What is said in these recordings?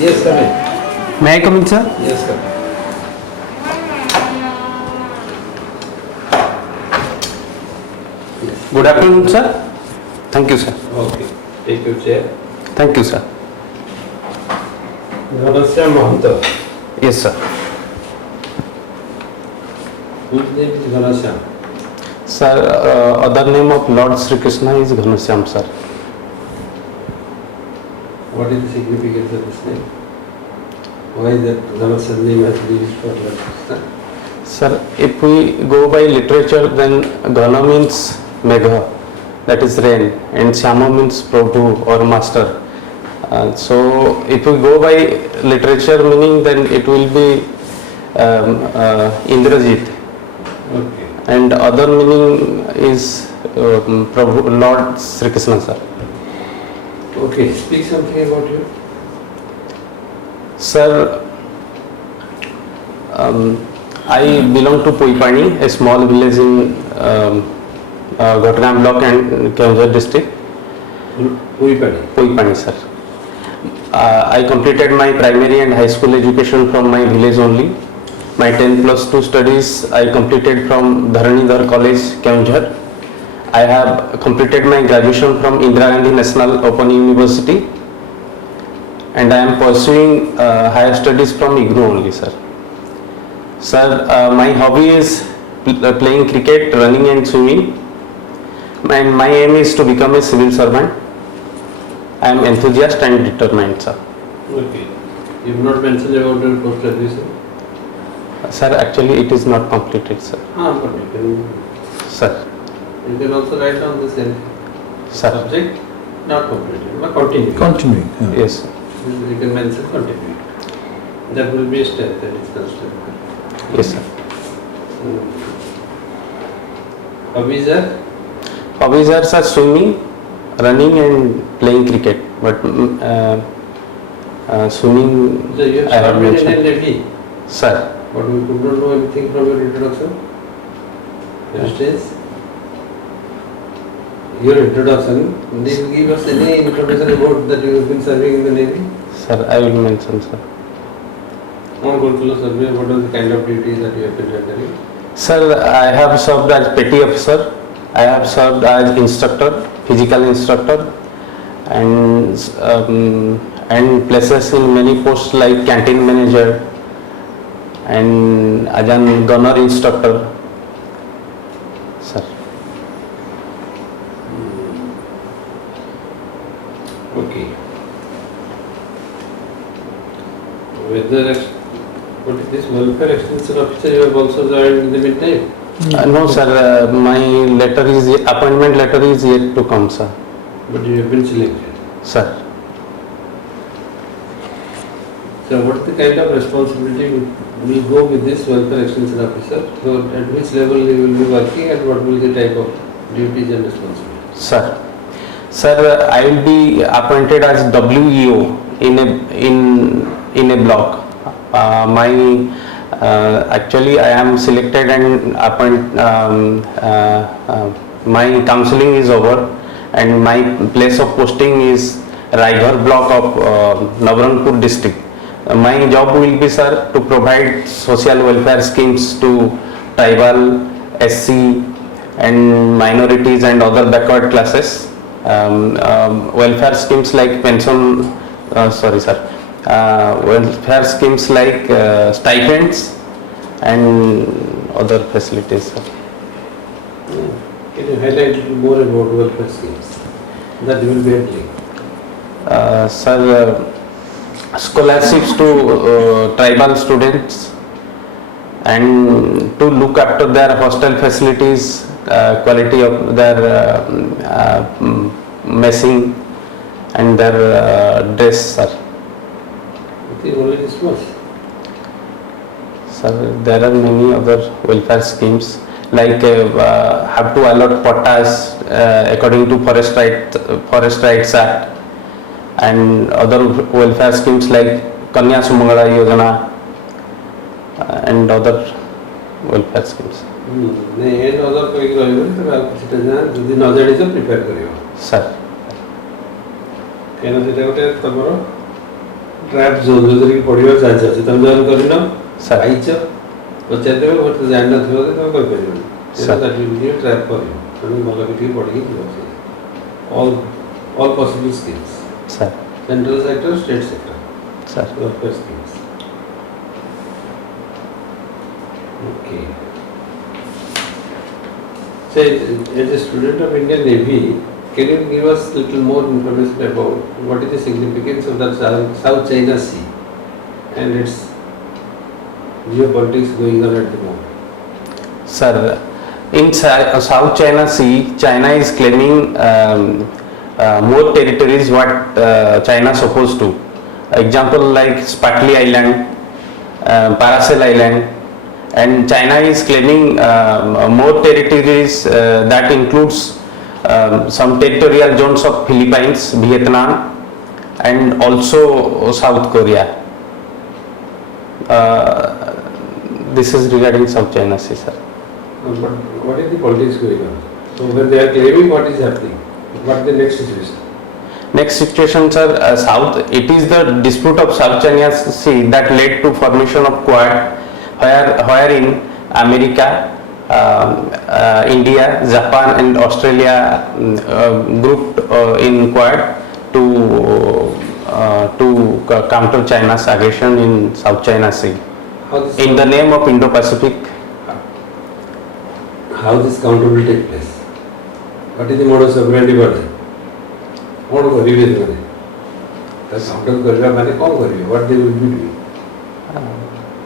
Yes, come in. May I come in, sir? Yes, come in. Good afternoon, sir. Thank you, sir. Okay. Take your chair. Thank you, sir. Ghanashyam Mahanta. Yes, sir. Whose name is Ghanashyam? Sir, other name of Lord Sri Krishna is Ghanashyam, sir. What is the significance of this name? Why that Ghanashyam name has been used for Lord Krishna? Sir, if we go by literature, then Ghana means Megha, that is rain, and Shyama means Prabhu or master. So, if we go by literature meaning, then it will be Indrajit. Okay. And other meaning is Prabhu, Lord Sri Krishna, sir. Okay, speak something about you. Sir, I belong to Puipani, a small village in Ghanashyam block and Keonjhar district. Puipani, sir. I completed my primary and high school education from my village only. My 10+2 studies I completed from Dharanidhar College, Keonjhar. I have completed my graduation from Indira Gandhi National Open University, and I am pursuing higher studies from IGNOU only, sir. Sir, my hobby is playing cricket, running and swimming, and my aim is to become a civil servant. I am enthusiastic and determined, sir. Okay. You have not mentioned about your post-graduation? Sir, actually it is not completed, sir. But you can... Sir. You can also write down the same subject, not completed, but continue. Continuing. Yeah. Yes, sir. You can mention continue. That will be a step that is considered. Yes, sir. Hobbies are? Hobbies are, sir, swimming, running and playing cricket. But swimming, So you have I have started in mentioned. Navy, Sir, but we could not know anything from your introduction. Understands? Your introduction, did you give us any information about that you have been serving in the Navy? sir, I will mention, sir. What are the kind of duties that you have been handling? Sir, I have served as petty officer. I have served as instructor, physical instructor, and places in many posts like canteen manager and as an gunner instructor, sir. Okay. Whether what is this welfare extension officer you have also joined in the meantime? No, sir, my appointment letter is yet to come, sir. But you have been selected. Sir. So what is the kind of responsibility will go with this welfare extension officer? So at which level you will be working and what will be the type of duties and responsibilities? Sir, I will be appointed as WEO in a block. Actually I am selected and my counseling is over, and my place of posting is Raighar block of Nabarangpur district. My job will be, sir, to provide social welfare schemes to tribal, SC and minorities and other backward classes. Welfare schemes like pension, welfare schemes like stipends and other facilities, sir. Can you highlight a little more about welfare schemes that you will be handling? Sir, scholarships to tribal students, and to look after their hostel facilities, quality of their messing and their dress, sir. I think only this much. Sir, there are many other welfare schemes like have to allot pottas according to Forest Rights Act, and other welfare schemes like Kanya Sumangala Yojana and other welfare schemes. And other ଯଦି ନ ଜାଣିଛ prepare କରିବ। Sir. କାହିଁକିନା ସେଇଟା ଗୋଟେ ତମର trap zone जो कि पढ़िबा चान्स अछि तुम जॉइन करिनो Sir. आइछ पचार देबे बट जान न थियो त कोइ परिबो Sir. That will be trap for you तुम भलो कि पढ़ी जियो all possible skills Sir. Central sector state sector Sir. your skills. Okay. Say, as a student of Indian Navy, can you give us little more information about what is the significance of the South China Sea and its geopolitics going on at the moment? Sir, in South China Sea, China is claiming more territories what China supposed to. Example like Spratly Island, Paracel Island, and China is claiming more territories that includes some territorial zones of Philippines, Vietnam, and also South Korea. This is regarding South China Sea, sir. But what is the politics going on? So when they are claiming, what is happening? What is the next situation? Next situation, sir, it is the dispute of South China Sea that led to formation of Quad, wherein America, India, Japan and Australia grouped in Quad to counter China's aggression in South China Sea in the name of Indo-Pacific. How this counter will take place? What is the modus operandi for that? What will be the counter karva mane kon karibe? What they will be doing?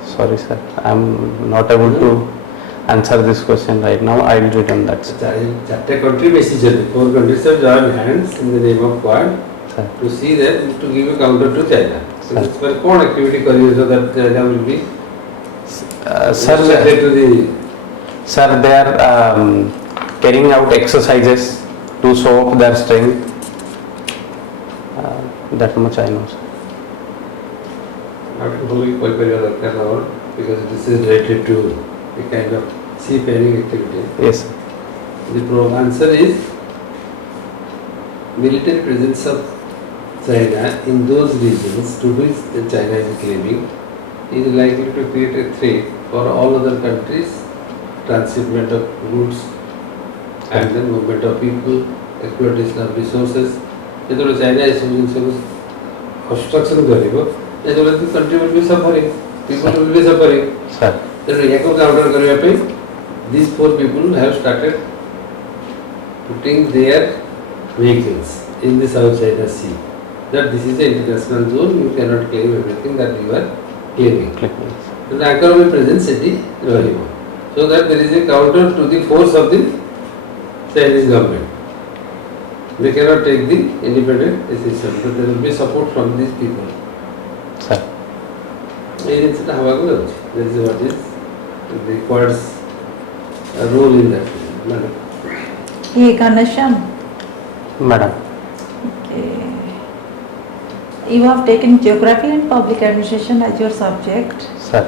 Sorry, sir, I am not able to answer this question right now. I will return that, sir. चारटे country message है. 4 countries have joined hands in the name of Quad Sir. to see that to give a counter to China. So Sir. this पर कौन activity करिए so that China will be Sir, to the Sir, they are carrying out exercises to show off their strength. That much I know, sir. not only कोई परिवार दरकार ना हो because this is related to a kind of seafaring activity. Yes, sir. The answer is military presence of China in those regions to which China is claiming is likely to create a threat for all other countries, transshipment of goods and then movement of people, exploitation of resources. ଯେତେବେଳେ China ଏସବୁ ଜିନିଷକୁ obstruction କରିବ ଯେତେବେଳେ the country will be suffering, people will be suffering. Sir. ତେଣୁ ଏହାକୁ counter କରିବା ପାଇଁ these 4 people have started putting their vehicles in the South China Sea. That this is an international zone, you cannot claim everything that you are claiming. ତେଣୁ ତାଙ୍କର ବି presence ସେଠି ରହିବ. So that there is a counter to the force of the Chinese government. They cannot take the independent decision, but there will be support from these people. Sir. এই জিনিসটা হওয়াকে যাচ্ছে. This is what is requires a role in that. Madam. Hey, Ghanashyam. Madam. Okay. You have taken geography and public administration as your subject. Sir.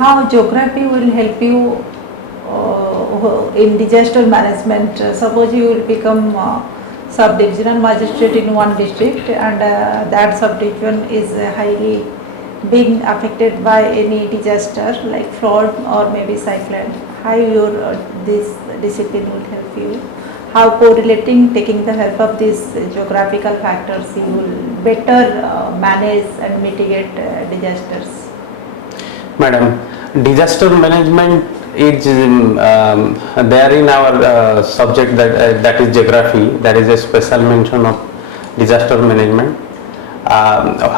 How geography will help you in disaster management? Suppose you will become sub-divisional magistrate in one district and that sub-division is highly being affected by any disaster like flood or maybe cyclone. How your this discipline will help you? How correlating, taking the help of these geographical factors, you will better manage and mitigate disasters. Madam, disaster management is there in our subject that is geography. There is a special mention of disaster management.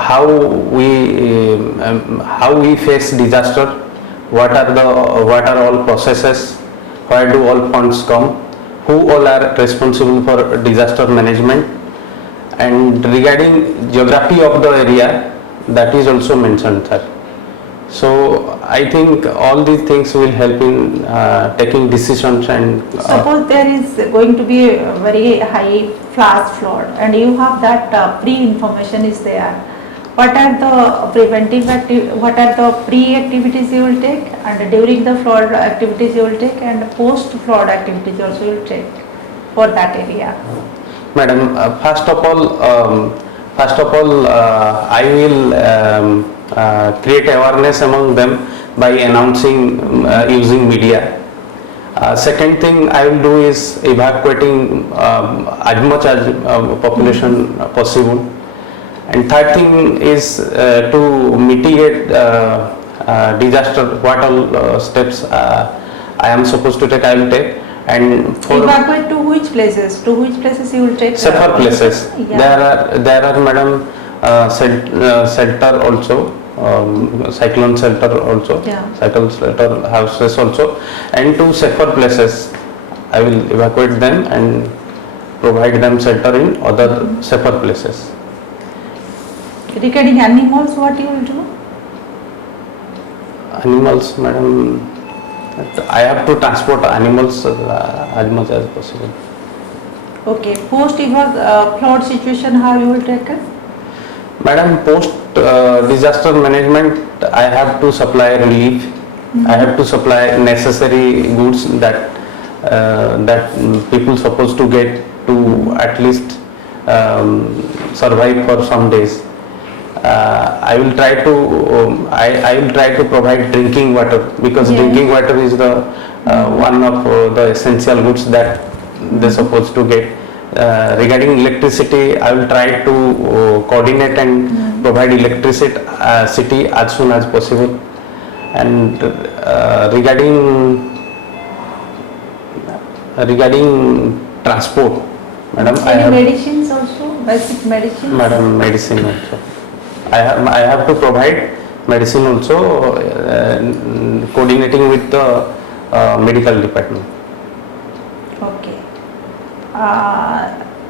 How we face disaster, what are all processes, where do all funds come, who all are responsible for disaster management, and regarding geography of the area, that is also mentioned, sir. So I think all these things will help in taking decisions and Suppose there is going to be a very high flash flood and you have that pre-information is there. What are the what are the pre-activities you will take, and during the flood activities you will take, and post-flood activities also you will take for that area? Madam, first of all, First of all, I will create awareness among them by announcing using media. Second thing I will do is evacuating as much as population possible. And third thing is to mitigate disaster. What all steps I am supposed to take, I will take. And for evacuate to which places? To which places you will take? safer places. Yeah. There are madam shelter also. Cyclone shelter also, Yeah. cycle shelter houses also, and to safer places I will evacuate them and provide them shelter in other safer places. Regarding animals, what you will do? Animals, madam, I have to transport animals as much as possible. Okay, post flood situation, how you will take it? Madam, post disaster management, I have to supply relief. I have to supply necessary goods that people supposed to get to at least survive for some days. I will try to provide drinking water, because Yes. drinking water is the one of the essential goods that they supposed to get. Regarding electricity, I will try to coordinate and provide electricity as soon as possible. And regarding transport, madam, Any medicines also, basic medicines? madam, medicine also. I have to provide medicine also, coordinating with the medical department. Okay.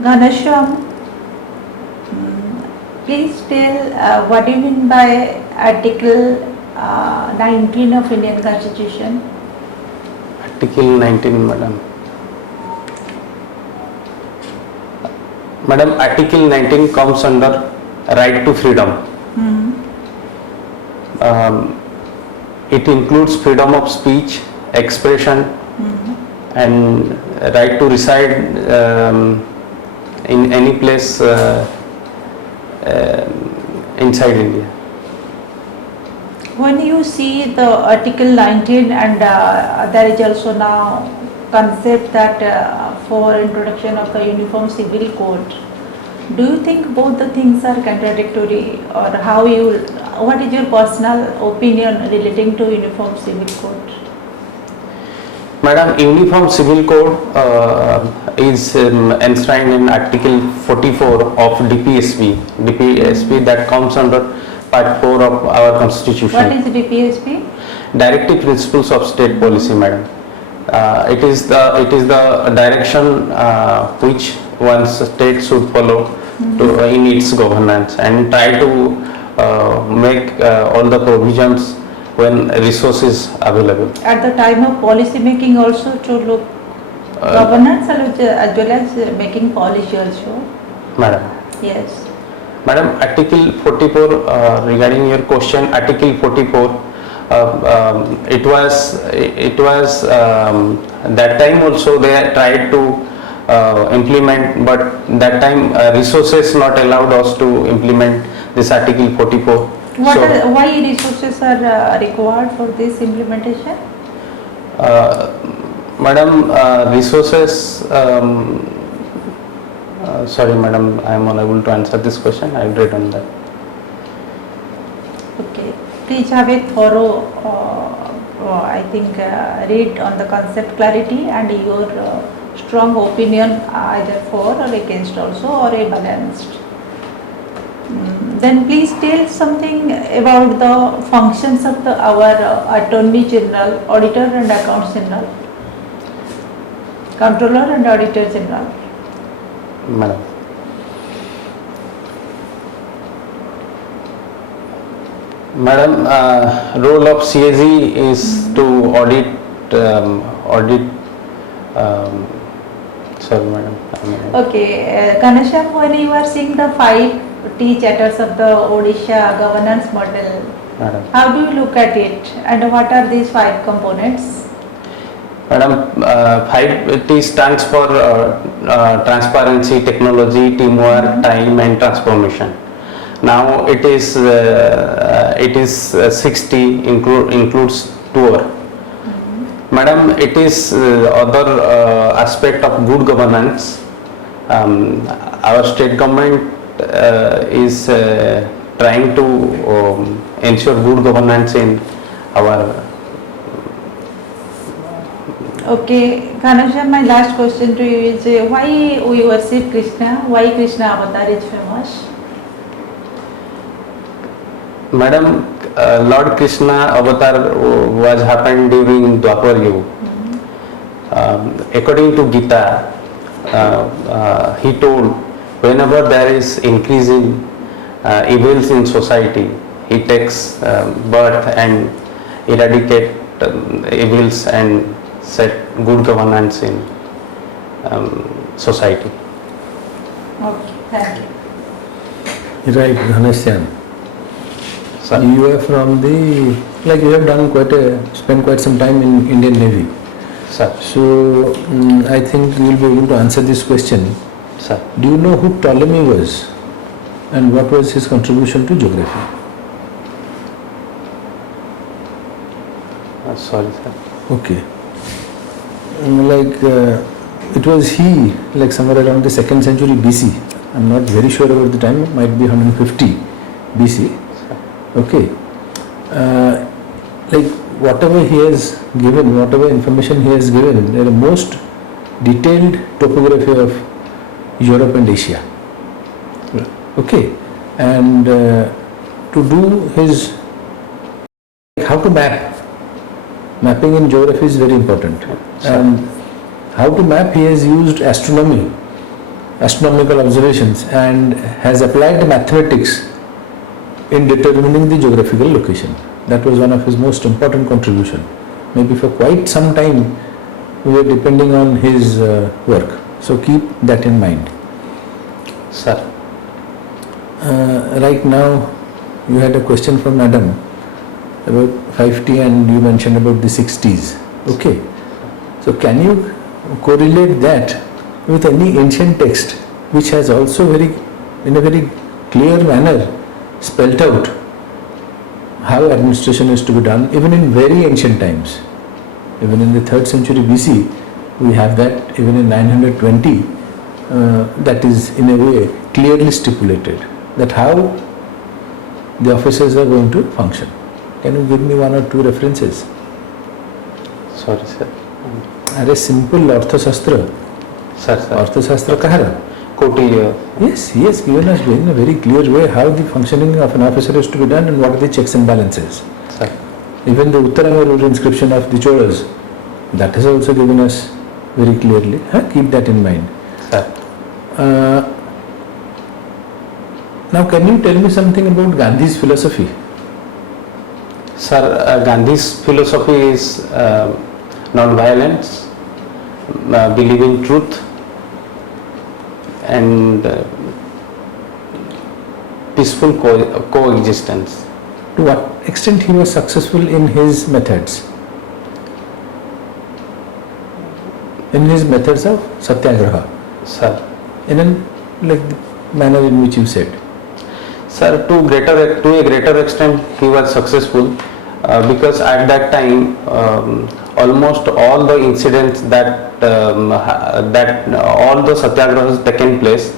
Ghanashyam, please tell what do you mean by Article 19 of Indian Constitution? Article 19, madam. Madam, Article 19 comes under right to freedom. It includes freedom of speech, expression, and right to reside in any place inside India. When you see the Article 19 and there is also now concept that for introduction of the Uniform Civil Code, do you think both the things are contradictory, or what is your personal opinion relating to Uniform Civil Code? Madam, Uniform Civil Code is enshrined in Article 44 of DPSP that comes under Part 4 of our Constitution. What is DPSP? Directive Principles of State Policy, madam. It is the direction which one state should follow in its governance, and try to make all the provisions when resources available. At the time of policy making also to look governance as well as making policy also. Madam. Yes. Madam, Article 44, regarding your question, Article 44, it was that time also they tried to implement, but that time resources not allowed us to implement this Article 44. Why resources are required for this implementation? Madam, resources, sorry madam, I am unable to answer this question. I will read on that. Okay, please have a thorough, I think, read on the concept clarity and your strong opinion either for or against also, or a balanced. Then please tell something about the functions of our Attorney General, Auditor and Accounts General, Controller and Auditor General. Madam. Madam, role of CAG is to audit, sorry madam. Okay, Ghanashyam, when you are seeing the 5 T chapters of the Odisha governance model, Madam. how do you look at it, and what are these 5 components? Madam, 5T stands for transparency, technology, teamwork, time, and transformation. Now it is 6T includes tour. Madam, it is other aspect of good governance. Our state government is trying to ensure good governance in our. Okay, Ghanashyam, my last question to you is why we worship Krishna? Why Krishna avatar is famous? Madam, Lord Krishna avatar was happened during Dwapar Yuga. According to Gita, he told whenever there is increase in evils in society, he takes birth and eradicate evils and set good governance in society. Okay, thank you. Right, Ghanashyam. Sir. You are from the, like you have done spent quite some time in Indian Navy. Sir. So I think you will be able to answer this question. Sir. Do you know who Ptolemy was and what was his contribution to geography? Sorry, sir. Okay. It was he, like somewhere around the 2nd century BC. I'm not very sure about the time, it might be 150 BC. Okay. Whatever he has given, whatever information he has given, they are the most detailed topography of Europe and Asia. Okay. And to do his, how to map. Mapping in geography is very important. And how to map, he has used astronomy, astronomical observations, and has applied mathematics in determining the geographical location. That was one of his most important contribution. Maybe for quite some time we are depending on his work. So keep that in mind. Sir. Right now you had a question from Madam about 5T and you mentioned about the 6Ts. Okay. So can you correlate that with any ancient text which has also in a very clear manner spelled out how administration is to be done, even in very ancient times. Even in the 3rd century BC, we have that. Even in 920, that is in a way clearly stipulated that how the officers are going to function. Can you give me one or two references? Sorry, sir. Are simple Arthashastra. Sir, sir. Arthashastra kahara? Koti. Yes, he has given us in a very clear way how the functioning of an officer is to be done and what are the checks and balances. Sir. Even the Uttaramarur inscription of the Cholas, that is also given us very clearly. Keep that in mind. Sir. Now can you tell me something about Gandhi's philosophy? Sir, Gandhi's philosophy is non-violence, believe in truth, and peaceful coexistence. To what extent he was successful in his methods? In his methods of satyagraha? Sir. In a manner in which you said. Sir, to a greater extent he was successful because at that time almost all the incidents that all the satyagrahas taken place,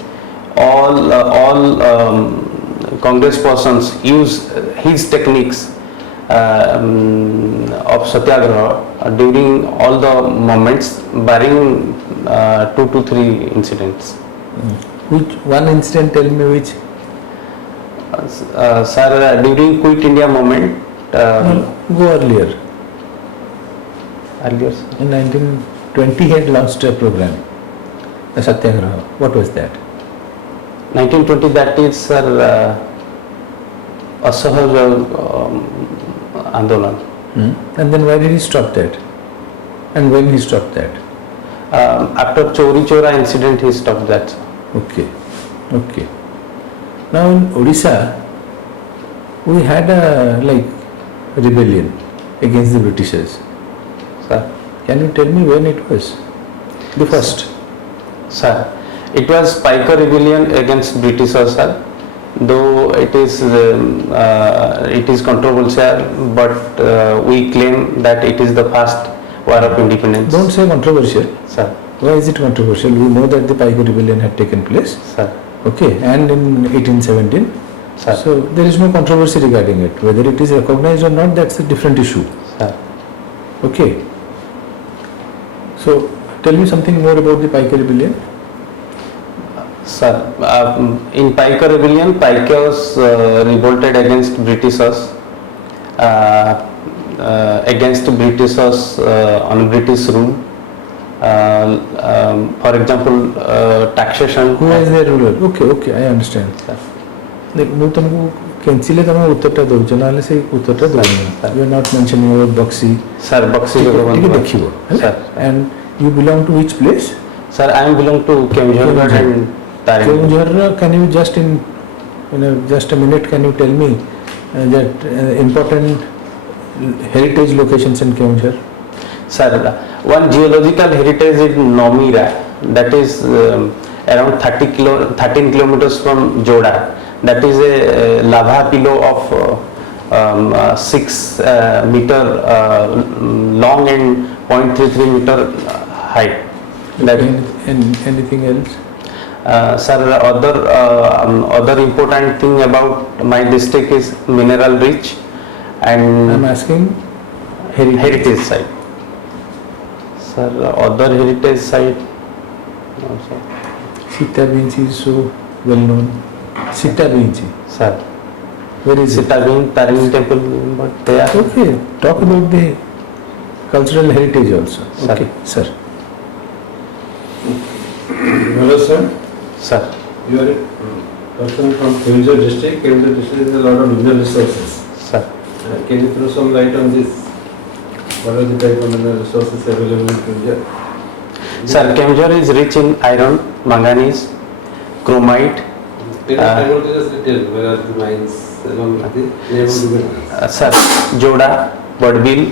all Congress persons use his techniques of satyagraha during all the moments, barring 2 to 3 incidents. Which one incident, tell me which? Sir, during Quit India movement. Go earlier. Earlier, sir. In 1920 he had launched a program, a satyagraha. What was that? 1920, that is, sir, Asahaj Andolan. And then why did he stop that? And when he stopped that? After Chori Chora incident, he stopped that. Okay. Now in Odisha, we had a rebellion against the Britishers. Sir. Can you tell me when it was? The first. Sir, it was Piker Rebellion against Britishers, sir. Though it is controversial, but we claim that it is the first war of independence. Don't say controversial. Sir, Why is it controversial? We know that the Piker Rebellion had taken place. sir, Okay, and in 1817. sir, So there is no controversy regarding it. Whether it is recognized or not, that's a different issue. sir. Okay. So tell me something more about the Piker Rebellion. Sir, in Piker Rebellion, Pikers revolted against Britishers, on British rule. For example, taxation. Who is their ruler? Okay, I understand. Sir. Like, ମୁଁ ତମକୁ କେନ୍ସିଲେ ତମେ ଉତ୍ତରଟା ଦଉଛ ନହେଲେ ସେଇ ଉତ୍ତରଟା ଦଉନି. You are not mentioning about Opsc. Sir, Opsc ଟିକେ ଦେଖିବ. Sir. And you belong to which place? Sir, I am belong to Keonjhar and Tarin. Keonjhar, can you just in just a minute can you tell me that important heritage locations in Keonjhar? Sir, one geological heritage is Nomira, that is around 13 kilometers from Joda. That is a lava pillow of 6 meter long and 0.33 meter height. That Anything else? Sir, other important thing about my district is mineral rich and I'm asking heritage site. Sir, other heritage site. No, sir. Sita Vinci is so well known. Sita Vinci. Sir, Where is it? Sitavin Tarini temple, but they are. Okay, talk about the cultural heritage also. Sir. Okay, sir. Hello, sir. Sir, You are a person from Keonjhar district. Keonjhar district has a lot of mineral resources. sir. Can you throw some light on this? What are the type of mineral resources available in Keonjhar? Sir, Keonjhar is rich in iron, manganese, chromite. Can you simultaneously tell where are the mines along with the name of the minerals? Sir, Joda, Badbil,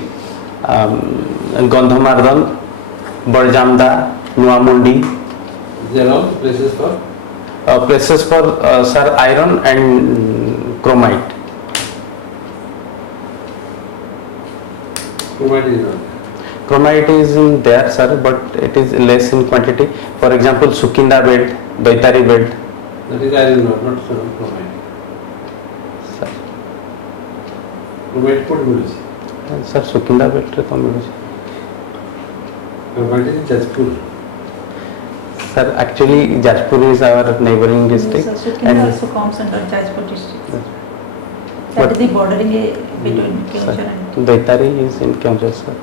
Gandhamardan, Barjamda, Nuamundi. These are all places for Sir, iron and chromite. chromite is not. Chromite is in there, sir, but it is less in quantity. For example, Sukinda bed, Daitari bed. That is iron ore, not chromite. Sir, Chromite କୋଉଠି ମିଳୁଛି? sir, Sukinda bed ରେ ତ ମିଳୁଛି. Chromite is in Jajpur. Sir, actually, Jajpur is our neighboring district. So Sukinda also comes under Jajpur district. That is the bordering between Keonjhar and Daitari is in Keonjhar, sir.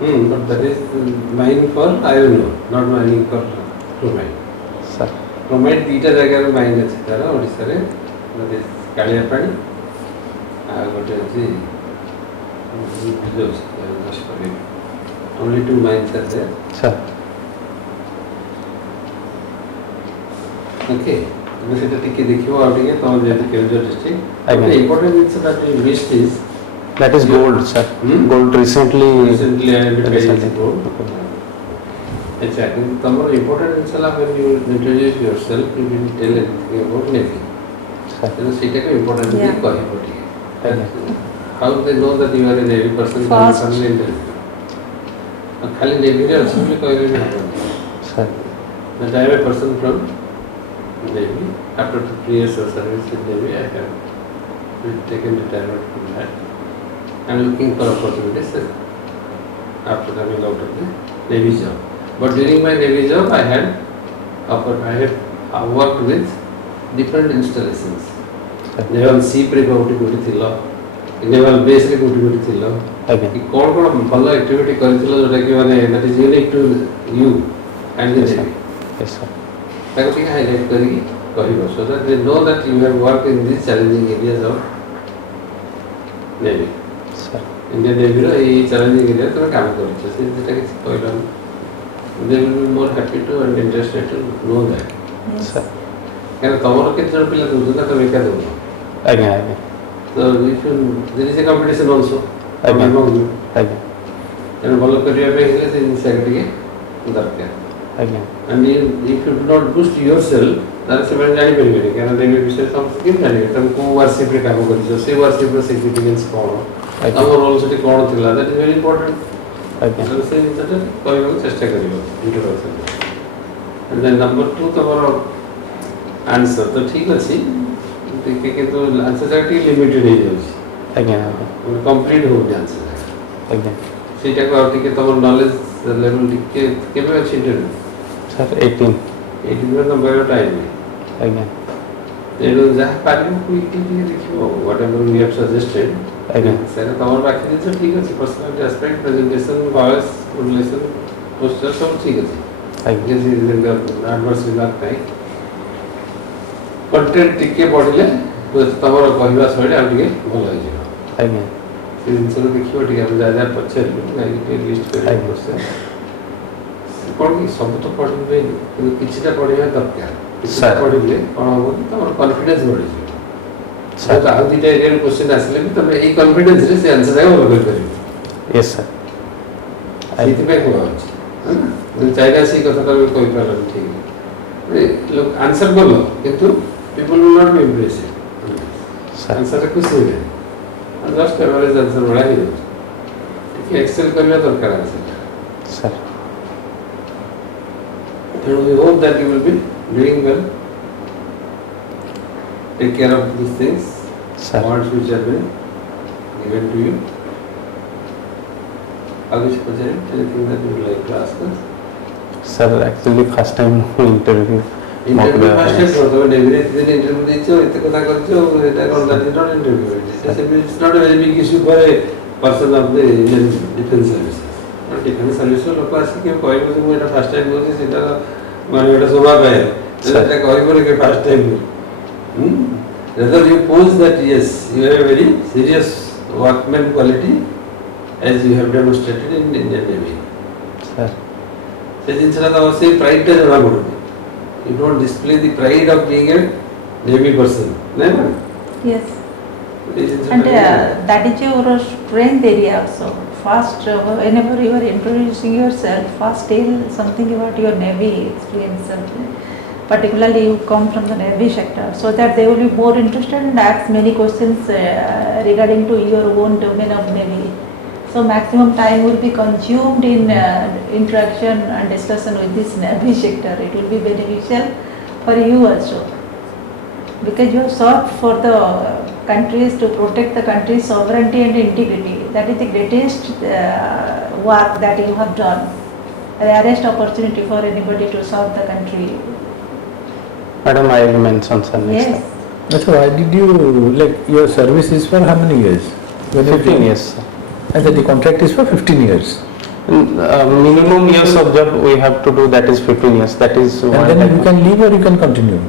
But that is mine for iron ore, not mining for chromite. Sir, Chromite ଦୁଇଟା ଜାଗାରେ mine ଅଛି ତାର ଓଡ଼ିଶାରେ, that is Kaliapani ଆଉ ଗୋଟେ ଅଛି only 2 mines are there. sir. Okay, ତମେ ସେଟା ଟିକେ ଦେଖିବ ଆଉ ଟିକେ ତମ ଯେହେତୁ କେଉଁଝର ଡିଷ୍ଟ୍ରିକ୍ଟ. ଆଜ୍ଞା. The important ଜିନିଷ that we missed is That is gold, sir. Gold recently. recently identified Recently. as gold. Exactly. तमର important ଜିନିଷ ହେଲା when you introduce yourself, you will tell anything about Navy. Sir. ତେଣୁ ସେଇଟାକୁ important Yeah. ଟିକେ କହିବ ଟିକେ. ଆଜ୍ଞା. How they know that you are a Navy person? First. Family interview. ଖାଲି Navyରେ ଅଛି ବୋଲି କହିଲେ ବି ହବନି. Sir. But I am a person from Navy. After 3 years of service in Navy, I have taken retirement from that. I am looking for opportunities after coming out of the Navy job. But during my Navy job, I have worked with different installations. Naval ship रे कोठी थिलो, naval base रे कोठी थिलो. Okay. कि कौन भल activity करथिलो जोटा कि माने that is unique to you and the Yes, sir. Navy. Yes, sir. ताको ठीक हाईलाइट करी कहिबो so that they know that you have worked in these challenging areas of Navy. Sir. Indian Navy रो ये challenging area तमे काम करछ से जेटा कि कहलो they will be more happy to and interested to know that. yes. Sir. कारण तमरो केते जण पिला दूजा तमे का दो. Again, again. So if you, there is a competition also Again. among you. Again. ତେଣୁ ଭଲ କରିବା ପାଇଁ ହେଲେ ସେ ଜିନିଷ ଟିକେ ଦରକାର। ଆଜ୍ଞା And if you do not boost yourself, ତାହେଲେ ସେମାନେ ଜାଣିପାରିବେନି କାରଣ ରେଲୱେ ବିଷୟରେ ସମସ୍ତେ କେମିତି ଜାଣିବେ ତମେ କେଉଁ ୱାର୍କସିପ୍ରେ କାମ କରିଛ ସେ ୱାର୍କସିପ୍ର ସିଗ୍ନିଫିକେନ୍ସ କ'ଣ ଆଜ୍ଞା ତମ ରୋଲ୍ ସେଠି କ'ଣ ଥିଲା ଦ୍ୟାଟ୍ ଇଜ୍ ଭେରି ଇମ୍ପୋର୍ଟାଣ୍ଟ। ଆଜ୍ଞା ସେ ଜିନିଷଟା କରିବାକୁ ଚେଷ୍ଟା କରିବ ଇଣ୍ଟ୍ରୋଡକ୍ସନ୍। ଦେନ୍ ନମ୍ବର 2 ତମର ଆନ୍ସର୍ ତ ଠିକ୍ ଅଛି ଟିକେ କିନ୍ତୁ ଆନ୍ସର୍ ଯାକ ଟିକେ ଲିମିଟେଡ୍ ହେଇଯାଉଛି ଆଜ୍ଞା କମ୍ପ୍ଲିଟ୍ ହେଉନି ଆନ୍ସର୍ ଯାକ ଆଜ୍ଞା ସେଇଟାକୁ ଆଉ ଟିକେ ତମର ନଲେଜ୍ ଲେଭେଲ୍ ଟିକେ କେବେ ଅଛି ଇଣ୍ଟରଭ୍ୟୁ ସାର୍ 18 ଏଇଟିରେ ତମର ଟାଇମ୍ ଆଜ୍ଞା ତେଣୁ ଯାହା ପାରିବ କୁଇକଲି ଟିକେ ଦେଖିବ what ever you have suggested ଆଜ୍ଞା ସେଇଟା ତମର ବାକି ଜିନିଷ ଠିକ୍ ଅଛି personality aspect presentation voice modulation posture ସବୁ ଠିକ୍ ଅଛି ଆଜ୍ଞା ଆଡଭର୍ସ ରିମାର୍କ ପାଇଁ କଣ୍ଟେଣ୍ଟ ଟିକେ ବଢ଼ିଲେ ତମର କହିବା ଶୈଳୀ ଆଉ ଟିକେ ଭଲ ହେଇଯିବ ଆଜ୍ଞା ସେ ଜିନିଷକୁ ଦେଖିବ ଟିକେ ଆମେ ଯାହା ଯାହା ପଚାରିଲୁ ଯାଇକି ଟିକେ ଲିଷ୍ଟ କରିବା କୋଶ୍ଚେନ୍ କ'ଣ କି ସବୁ ତ ପଢ଼ିବେନି କିନ୍ତୁ କିଛିଟା ପଢ଼ିବା ଦରକାର କିଛିଟା ସାର୍। ପଢ଼ିଲେ କ'ଣ ହେବ କି ତମର କନଫିଡେନ୍ସ ବଢ଼ିଯିବ ସାର୍ ଆଉ ଦୁଇଟା ଏରିଆରୁ କୋଶ୍ଚେନ୍ ଆସିଲେ ବି ତମେ ଏଇ କନଫିଡେନ୍ସରେ ସେ ଆନ୍ସର୍ ଯାକ ଭଲ କରିପାରିବ ୟେସ୍ ସାର୍ ସେଇଥିପାଇଁ କୁହାହେଉଛି ଚାଇନା ସେଇ କଥାଟା ବି କହିପାରିଲନି ଠିକ୍ ଲୋକ ଆନ୍ସର୍ ଭଲ କିନ୍ତୁ people will not be impress sir ଆନ୍ସର୍ରେ ଖୁସି ହେବେ ଜଷ୍ଟ ଏଭରେଜ୍ ଆନ୍ସର୍ ଭଳିଆ ହେଇଯାଉଛି ଟିକେ ଏକ୍ସେଲ୍ କରିବା ଦରକାର ଆନ୍ସର୍ଟା ସାର୍ ତେଣୁ we hope that you will be doing well. Take care of these things. Sir Points which have been given to you. Agish Pachari, anything that you would like to ask us? Sir actually first time interview Interview first time for the interview ଦେଇଛ ଏତେ କଥା କରିଛ ଏଇଟା କ'ଣ that is not interview. It's not a very big issue for a person of the Indian defense services. Defense services ଲୋକ ଆସିକି କହିବ ଯେ ମୁଁ ଏଇଟା ଫାର୍ଷ୍ଟ ଟାଇମ୍ କରୁଛି ସେଇଟା ମାନେ ଗୋଟେ ଶୋଭା ପାଏ ସେଇଟା କହିବନି କି first time rather you pose that yes you have a very serious workman quality as you have demonstrated in Indian Navy. Sir ସେ ଜିନିଷଟା ତ ସେ ପ୍ରାଇଡ଼ଟା ଜଣା ପଡ଼ୁନି you don't display the pride of being a Navy person never Yes. And that is your strength area also. First, whenever you are introducing yourself, first tell something about your Navy experience. Particularly, you come from the Navy sector, so that they will be more interested and ask many questions regarding to your own domain of Navy. So maximum time will be consumed in interaction and discussion with this Navy sector. It will be beneficial for you also, because you have sought for the countries to protect the country's sovereignty and integrity. That is the greatest work that you have done. Rarest opportunity for anybody to serve the country. Madam, I will mention sir next Yes. time. So why did you, like, your service is for how many years? When you 15 years sir. And then the contract is for 15 years. Minimum years of job we have to do, that is 15 years. That is And one then type you of- can leave or you can continue.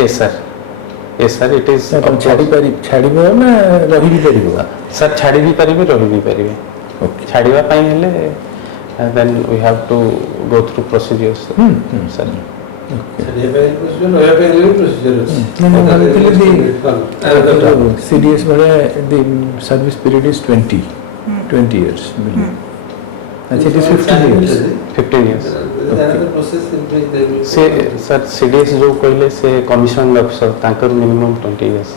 Yes sir. Yes sir, it is ନା ତମେ ଛାଡ଼ିବ ନା ରହି ବି ପାରିବ? Sir ଛାଡ଼ି ବି ପାରିବେ ରହି ବି ପାରିବେ। Okay. ଛାଡ଼ିବା ପାଇଁ ହେଲେ then we have to go through procedures sir. ରହିବା ପାଇଁ ପ୍ରୋସିଜର ଅଛି ମୁଁ ଭାବିଥିଲି CDS ଭଳିଆ the service period is 20 years. ଆଚ୍ଛା it is 15 years. 15 years process ସେ ସାର୍ CDS ଯେଉଁ କହିଲେ ସେ କମିଶନ ଅଫିସର ତାଙ୍କର ମିନିମମ୍ 20 years,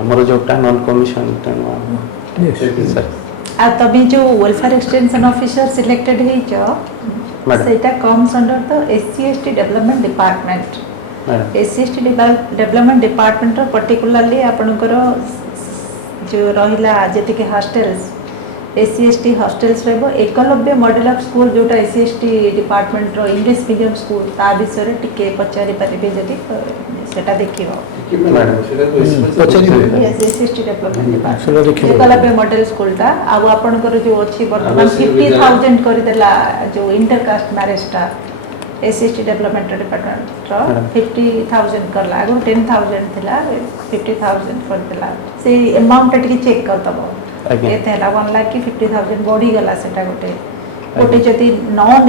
ଆମର ଯେଉଁଟା ନନ୍ କମିଶନ ତେଣୁ Yes. ସାର୍ ଆଉ ତମେ ଯେଉଁ ୱେଲଫେୟାର ଏକ୍ସଟେନସନ୍ ଅଫିସର ସିଲେକ୍ଟେଡ୍ ହେଇଛ ମ୍ୟାଡ଼ାମ୍ ସେଇଟା comes under the SC/ST development department. Madam SC/ST development ଡିପାର୍ଟମେଣ୍ଟର ପର୍ଟିକୁଲାରଲି ଆପଣଙ୍କର ଯେଉଁ ରହିଲା ଯେତିକି ହଷ୍ଟେଲ୍ସ SC/ST ହଷ୍ଟେଲ୍ସ ରହିବ। ଏକଲବ୍ୟ ମଡେଲ ଅଫ୍ ସ୍କୁଲ ଯେଉଁଟା SC/ST ଡିପାର୍ଟମେଣ୍ଟର ଇଂଲିଶ ମିଡ଼ିୟମ୍ ସ୍କୁଲ ତା ବିଷୟରେ ଟିକେ ପଚାରି ପାରିବେ ଯଦି ସେଟା ଦେଖିବ। ପଚାରିବେ। SC/ST ଡେଭଲପମେଣ୍ଟ ଡିପାର୍ଟମେଣ୍ଟ ସେଟା ଦେଖିବ। ଏକଲବ୍ୟ ମଡେଲ ସ୍କୁଲଟା ଆଉ ଆପଣଙ୍କର ଯେଉଁ ଅଛି ବର୍ତ୍ତମାନ 50,000 କରିଦେଲା ଯେଉଁ ଇଣ୍ଟରକାଷ୍ଟ ମ୍ୟାରେଜଟା SC/ST ଡେଭଲପମେଣ୍ଟ ଡିପାର୍ଟମେଣ୍ଟର 50,000 କଲା, ଆଗରୁ 10,000 ଥିଲା 50,000 କରିଦେଲା। ସେଇ ଆମାଉଣ୍ଟଟା ଟିକେ ଚେକ୍ କରିଦେବ ଆଜ୍ଞା କେତେ ହେଲା 1 ଲାଖ କି 50,000 ବଢ଼ିଗଲା ସେଟା ଗୋଟେ ଯଦି ନନ୍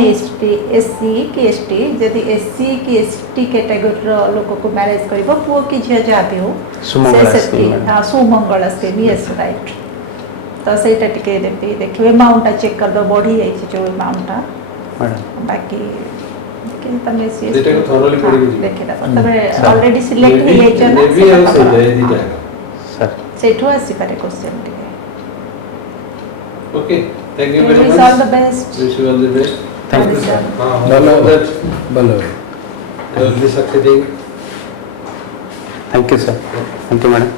SC କି ST ଯଦି SC କି ST କ୍ୟାଟାଗୋରୀର ଲୋକକୁ ମ୍ୟାରେଜ କରିବ ପୁଅ କି ଝିଅ ଯାହା ବି ହଉ ସୁମଙ୍ଗଳା ସେ scheme, ସେତିକି ସୁମଙ୍ଗଳା ସ୍କିମ୍ ୟେସ୍ ରାଇଟ୍। ତ ସେଇଟା ଟିକେ ଯେମିତି ଦେଖିବେ ଆମାଉଣ୍ଟଟା ଚେକ୍ କରିଦେବ ବଢ଼ି ଯାଇଛି ଯେଉଁ ଆମାଉଣ୍ଟଟା ମ୍ୟାଡ଼ାମ୍ ବାକି ତମେ ସେଇଟାକୁ thoroughly ପଢ଼ିକି ଯିବ। ଦେଖିଦେବ ତମେ ଅଲରେଡ଼ି ସିଲେକ୍ଟ Maybe ହେଇଯାଇଛ ନା ଆଉ ସେଇଟା ସେଇଟା ତମର। ଏ ଦିଟା ସାର୍ ସେଇଠୁ ଆସିପାରେ କ୍ୱେଶ୍ଚନ୍ ଟିକେ okay thank you very wish all the much best wish you all the best Thank you, sir. Bala. that Bala. you will be succeeding thank you sir thank you madam